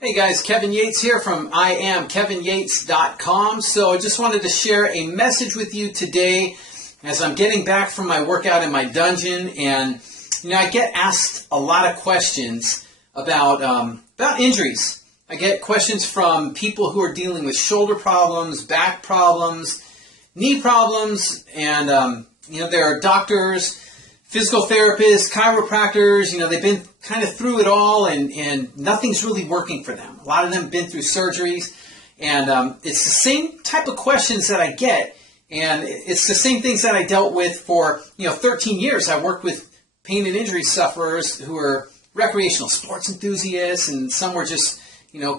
Hey guys, Kevin Yates here from IamKevinYates.com. So I just wanted to share a message with you today as I'm getting back from my workout in my dungeon. And I get asked a lot of questions about injuries. I get questions from people who are dealing with shoulder problems, back problems, knee problems, and there are doctors, physical therapists, chiropractors. They've been kind of through it all, and nothing's really working for them. A lot of them have been through surgeries, and it's the same type of questions that I get, and it's the same things that I dealt with for 13 years. I worked with pain and injury sufferers who are recreational sports enthusiasts, and some were just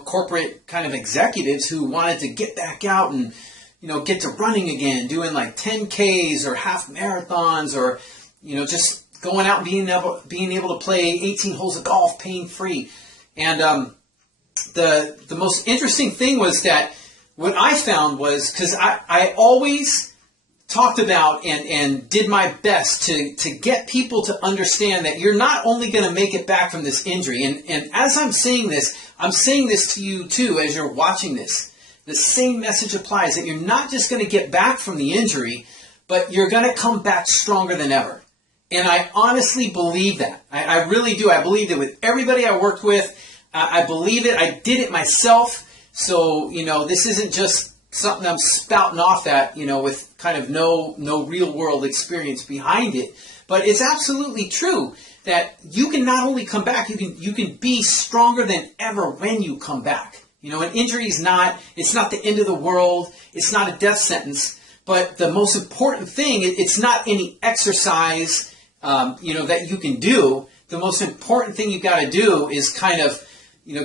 corporate kind of executives who wanted to get back out and get to running again, doing like 10Ks or half marathons, or just going out and being able to play 18 holes of golf pain-free. And the most interesting thing was that what I found was, because I always talked about and did my best to get people to understand that you're not only going to make it back from this injury. And as I'm saying this to you too as you're watching this. The same message applies, that you're not just going to get back from the injury, but you're going to come back stronger than ever. And I honestly believe that. I really do. I believe it with everybody I worked with. I believe it. I did it myself. So, this isn't just something I'm spouting off at, with kind of no real world experience behind it. But it's absolutely true that you can not only come back, you can be stronger than ever when you come back. An injury is it's not the end of the world. It's not a death sentence. But the most important thing, it's not any exercise that you can do. The most important thing you've got to do is kind of,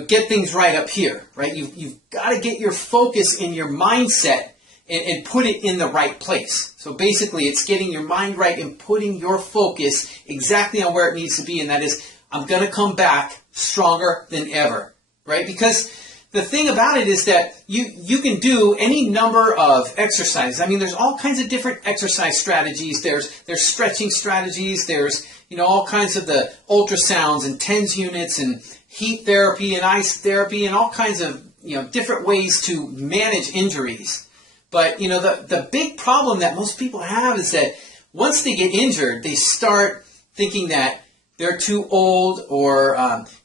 get things right up here, right? You've got to get your focus in your mindset and put it in the right place. So basically, it's getting your mind right and putting your focus exactly on where it needs to be. And that is, I'm going to come back stronger than ever, right? Because the thing about it is that you can do any number of exercises. I mean, there's all kinds of different exercise strategies. There's stretching strategies. There's, all kinds of the ultrasounds and TENS units and heat therapy and ice therapy and all kinds of, different ways to manage injuries. But, the big problem that most people have is that once they get injured, they start thinking that they're too old, or,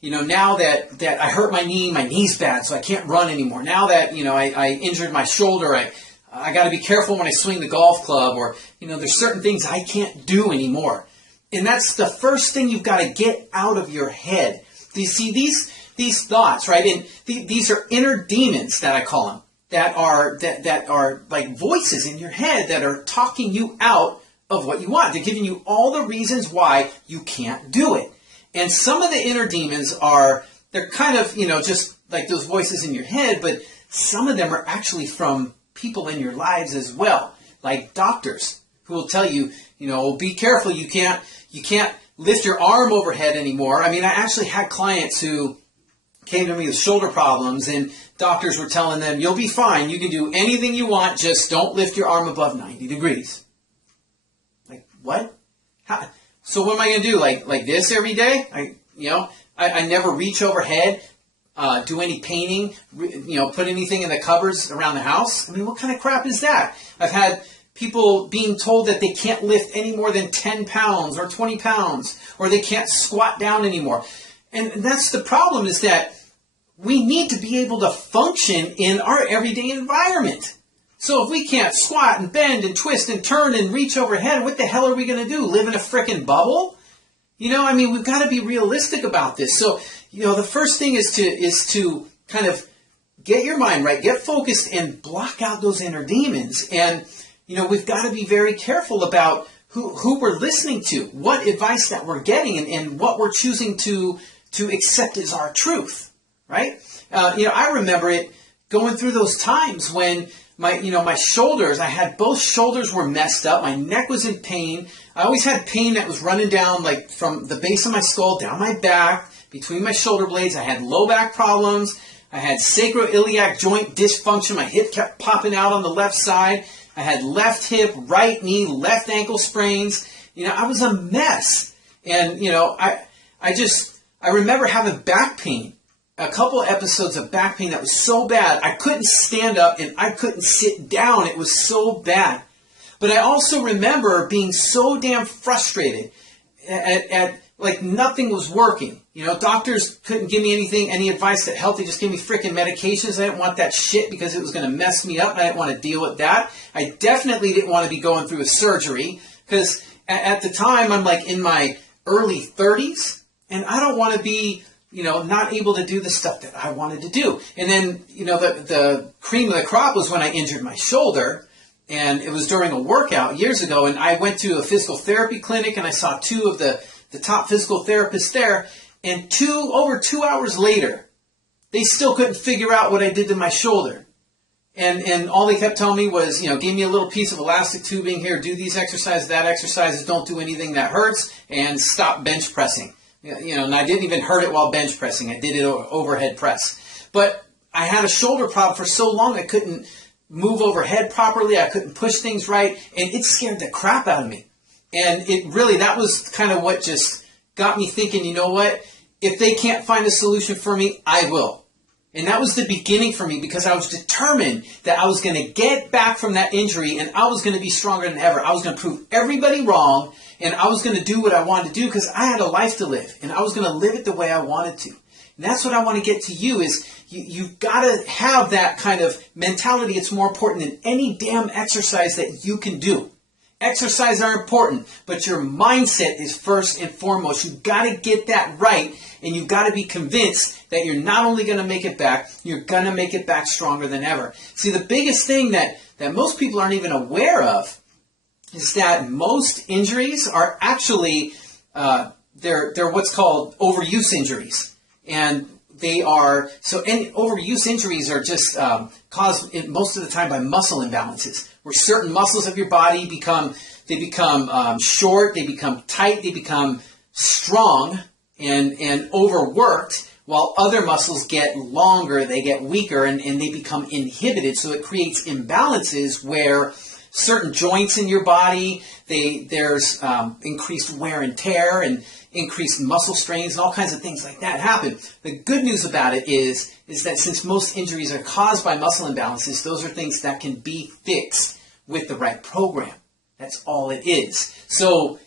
now that I hurt my knee's bad, so I can't run anymore. Now that, I injured my shoulder, I got to be careful when I swing the golf club, or, there's certain things I can't do anymore. And that's the first thing you've got to get out of your head. You see, these thoughts, right? And these are inner demons that I call them, that are like voices in your head that are talking you out of what you want. They're giving you all the reasons why you can't do it. And some of the inner demons they're kind of, just like those voices in your head, but some of them are actually from people in your lives as well, like doctors who will tell you, be careful, you can't lift your arm overhead anymore. I mean, I actually had clients who came to me with shoulder problems, and doctors were telling them, you'll be fine, you can do anything you want, just don't lift your arm above 90 degrees. Like, what? How? So what am I going to do? Like this every day? I never reach overhead, do any painting, put anything in the cupboards around the house. I mean, what kind of crap is that? I've had people being told that they can't lift any more than 10 pounds or 20 pounds, or they can't squat down anymore. And that's the problem, is that we need to be able to function in our everyday environment. So if we can't squat and bend and twist and turn and reach overhead, what the hell are we going to do? Live in a frickin' bubble? We've got to be realistic about this. So, the first thing is to kind of get your mind right, get focused, and block out those inner demons. And, we've got to be very careful about who we're listening to, what advice that we're getting, and what we're choosing to accept as our truth, right? I remember it going through those times when my shoulders, I had both shoulders were messed up. My neck was in pain. I always had pain that was running down, like from the base of my skull down my back, between my shoulder blades. I had low back problems. I had sacroiliac joint dysfunction. My hip kept popping out on the left side. I had left hip, right knee, left ankle sprains. I was a mess. And, I remember having back pain a couple episodes of back pain that was so bad, I couldn't stand up and I couldn't sit down. It was so bad. But I also remember being so damn frustrated at like nothing was working. You know, doctors couldn't give me anything, any advice that helped. They just gave me freaking medications. I didn't want that shit because it was going to mess me up. I didn't want to deal with that. I definitely didn't want to be going through a surgery because at the time I'm like in my early 30s and I don't want to be, you know, not able to do the stuff that I wanted to do. And then, you know, the cream of the crop was when I injured my shoulder. And it was during a workout years ago, and I went to a physical therapy clinic, and I saw two of the top physical therapists there, and over 2 hours later, they still couldn't figure out what I did to my shoulder. And all they kept telling me was, you know, give me a little piece of elastic tubing here, do these exercises, that exercises, don't do anything that hurts, and stop bench pressing. You know, and I didn't even hurt it while bench pressing. I did it overhead press. But I had a shoulder problem for so long I couldn't move overhead properly, I couldn't push things right, and it scared the crap out of me. And it really, that was kind of what just got me thinking, you know what, if they can't find a solution for me, I will. And that was the beginning for me because I was determined that I was going to get back from that injury and I was going to be stronger than ever. I was going to prove everybody wrong and I was going to do what I wanted to do because I had a life to live and I was going to live it the way I wanted to. And that's what I want to get to you is you've got to have that kind of mentality. It's more important than any damn exercise that you can do. Exercise are important, but your mindset is first and foremost. You've got to get that right, and you've got to be convinced that you're not only going to make it back, you're going to make it back stronger than ever. See, the biggest thing that most people aren't even aware of is that most injuries are actually, they're what's called overuse injuries. And they are, overuse injuries are just caused most of the time by muscle imbalances, where certain muscles of your body become short, they become tight, they become strong and overworked, while other muscles get longer, they get weaker, and they become inhibited. So it creates imbalances where certain joints in your body, there's increased wear and tear and increased muscle strains and all kinds of things like that happen. The good news about it is that since most injuries are caused by muscle imbalances, those are things that can be fixed with the right program. That's all it is. So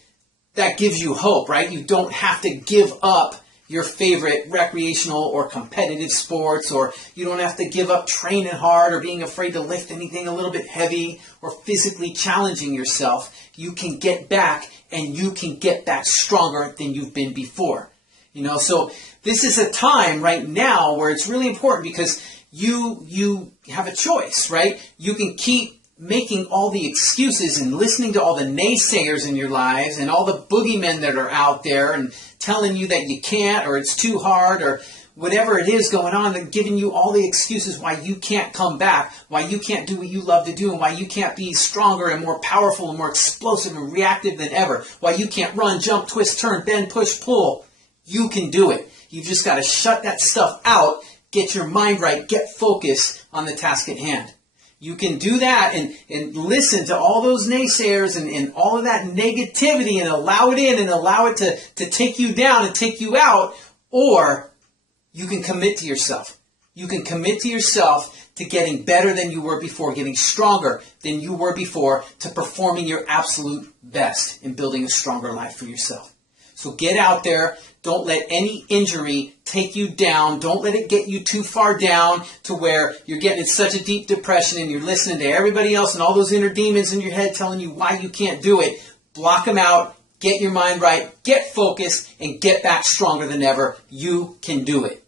that gives you hope, right? You don't have to give up your favorite recreational or competitive sports, or you don't have to give up training hard or being afraid to lift anything a little bit heavy or physically challenging yourself. You can get back, and you can get back stronger than you've been before. You know, so this is a time right now where it's really important because you have a choice, right? You can keep making all the excuses and listening to all the naysayers in your lives and all the boogeymen that are out there and telling you that you can't or it's too hard or whatever it is going on, and giving you all the excuses why you can't come back, why you can't do what you love to do, and why you can't be stronger and more powerful and more explosive and reactive than ever, why you can't run, jump, twist, turn, bend, push, pull. You can do it. You've just got to shut that stuff out, get your mind right, get focused on the task at hand. You can do that and listen to all those naysayers and all of that negativity and allow it in and allow it to take you down and take you out, or you can commit to yourself. You can commit to yourself to getting better than you were before, getting stronger than you were before, to performing your absolute best in building a stronger life for yourself. So get out there. Don't let any injury take you down. Don't let it get you too far down to where you're getting in such a deep depression and you're listening to everybody else and all those inner demons in your head telling you why you can't do it. Block them out. Get your mind right. Get focused and get back stronger than ever. You can do it.